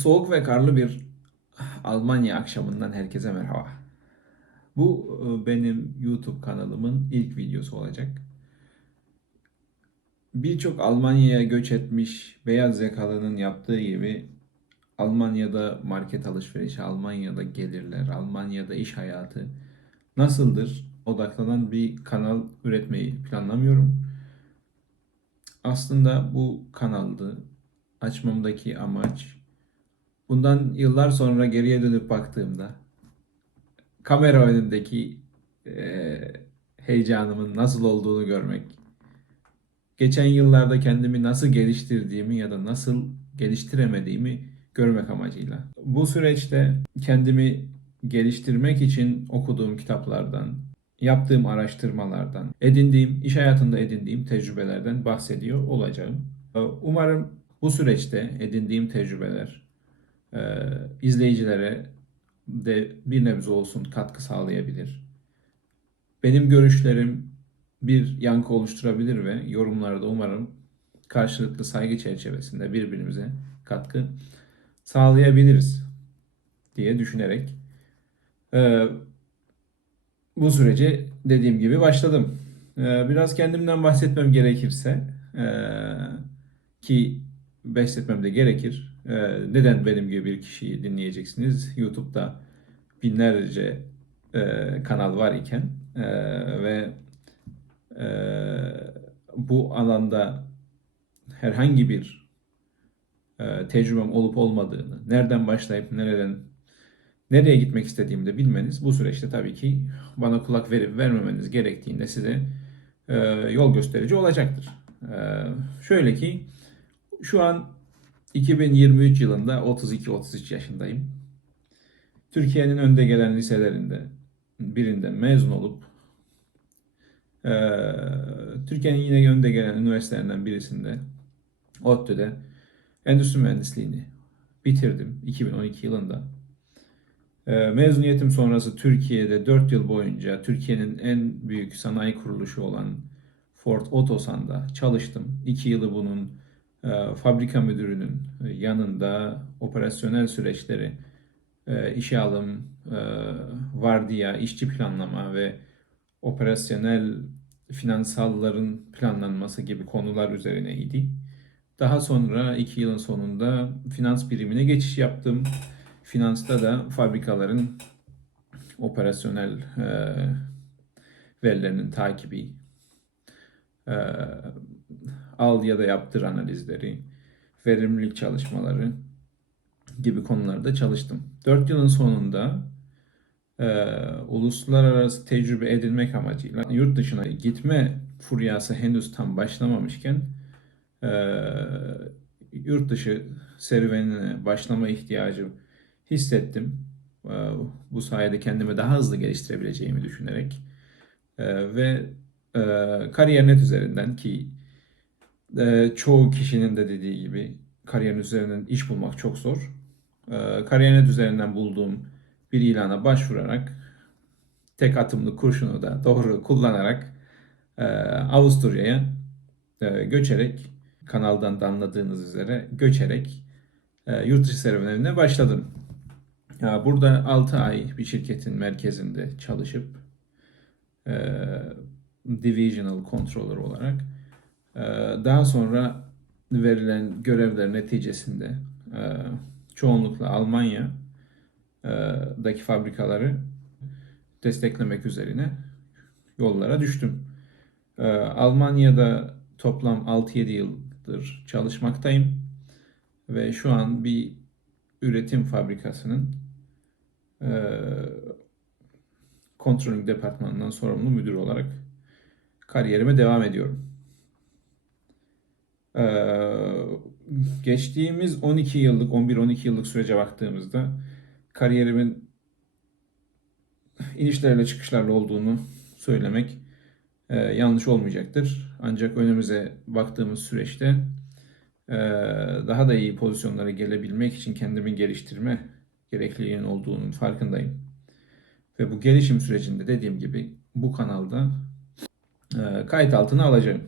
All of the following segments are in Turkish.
Soğuk ve karlı bir Almanya akşamından herkese merhaba. Bu e, benim YouTube kanalımın ilk videosu olacak. Birçok Almanya'ya göç etmiş beyaz yakalının yaptığı gibi Almanya'da market alışverişi, Almanya'da gelirler, Almanya'da iş hayatı nasıldır odaklanan bir kanal üretmeyi planlamıyorum. Aslında bu kanaldı açmamdaki amaç bundan yıllar sonra geriye dönüp baktığımda kamera önündeki eee, heyecanımın nasıl olduğunu görmek, geçen yıllarda kendimi nasıl geliştirdiğimi ya da nasıl geliştiremediğimi görmek amacıyla. Bu süreçte kendimi geliştirmek için okuduğum kitaplardan, yaptığım araştırmalardan, edindiğim, iş hayatında edindiğim tecrübelerden bahsediyor olacağım. Umarım bu süreçte edindiğim tecrübeler e, izleyicilere de bir nebze olsun katkı sağlayabilir. Benim görüşlerim bir yankı oluşturabilir ve yorumlarda umarım karşılıklı saygı çerçevesinde birbirimize katkı sağlayabiliriz diye düşünerek e, bu sürece dediğim gibi başladım. E, biraz kendimden bahsetmem gerekirse e, ki bahsetmem de gerekir. E, neden benim gibi bir kişiyi dinleyeceksiniz? YouTube'da binlerce e, kanal var iken e, ve e, bu alanda herhangi bir tecrübem olup olmadığını, nereden başlayıp nereden nereye gitmek istediğimi de bilmeniz bu süreçte tabii ki bana kulak verip vermemeniz gerektiğinde size yol gösterici olacaktır. Şöyle ki şu an 2023 yılında 32-33 yaşındayım. Türkiye'nin önde gelen liselerinde birinden mezun olup e, Türkiye'nin yine önde gelen üniversitelerinden birisinde ODTÜ'de endüstri mühendisliğini bitirdim 2012 yılında. E, mezuniyetim sonrası Türkiye'de 4 yıl boyunca Türkiye'nin en büyük sanayi kuruluşu olan Ford Otosan'da çalıştım. 2 yılı bunun fabrika müdürünün yanında operasyonel süreçleri, e, işe alım, e, vardiya, işçi planlama ve operasyonel finansalların planlanması gibi konular üzerineydi. Daha sonra 2 yılın sonunda finans birimine geçiş yaptım. Finansta da fabrikaların operasyonel e, verilerinin takibi, e, al ya da yaptır analizleri, verimlilik çalışmaları gibi konularda çalıştım. 4 yılın sonunda e, uluslararası tecrübe edinmek amacıyla yurt dışına gitme furyası henüz tam başlamamışken e, yurt dışı serüvenine başlama ihtiyacı hissettim. E, bu sayede kendimi daha hızlı geliştirebileceğimi düşünerek e, ve e, kariyer.net üzerinden ki e, çoğu kişinin de dediği gibi kariyerin üzerinden iş bulmak çok zor. E, kariyer.net üzerinden bulduğum bir ilana başvurarak tek atımlı kurşunu da doğru kullanarak e, Avusturya'ya e, göçerek kanaldan da anladığınız üzere göçerek e, yurt dışı serüvenine başladım. Ya burada 6 ay bir şirketin merkezinde çalışıp e, divisional controller olarak daha sonra verilen görevler neticesinde e, çoğunlukla Almanya e, daki fabrikaları desteklemek üzerine yollara düştüm. E, Almanya'da toplam 6-7 yıldır çalışmaktayım ve şu an bir üretim fabrikasının e, controlling departmanından sorumlu müdür olarak kariyerime devam ediyorum. E, geçtiğimiz 12 yıllık, 11-12 yıllık sürece baktığımızda kariyerimin inişlerle çıkışlarla olduğunu söylemek e, yanlış olmayacaktır. Ancak önümüze baktığımız süreçte e, daha da iyi pozisyonlara gelebilmek için kendimi geliştirme gerekliliğinin olduğunun farkındayım. Ve bu gelişim sürecinde dediğim gibi bu kanalda e, kayıt altına alacağım.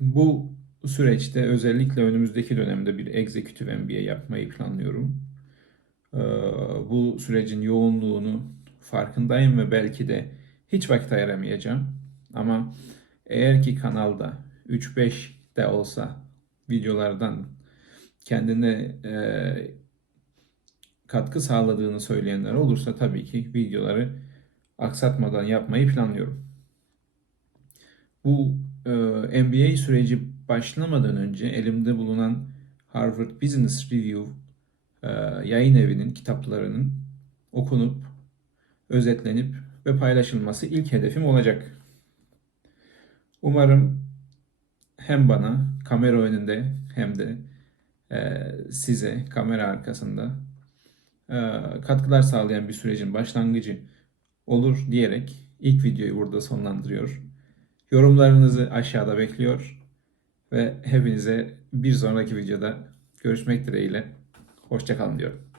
Bu süreçte özellikle önümüzdeki dönemde bir Executive MBA yapmayı planlıyorum. Ee, Bu sürecin yoğunluğunu farkındayım ve belki de hiç vakit ayıramayacağım. Ama eğer ki kanalda 3-5 de olsa videolardan kendine e, katkı sağladığını söyleyenler olursa tabii ki videoları aksatmadan yapmayı planlıyorum. Bu MBA süreci başlamadan önce elimde bulunan Harvard Business Review e, yayın evinin kitaplarının okunup, özetlenip ve paylaşılması ilk hedefim olacak. Umarım hem bana kamera önünde hem de e, size kamera arkasında e, katkılar sağlayan bir sürecin başlangıcı olur diyerek ilk videoyu burada sonlandırıyor. Yorumlarınızı aşağıda bekliyor ve hepinize bir sonraki videoda görüşmek dileğiyle. Hoşçakalın diyorum.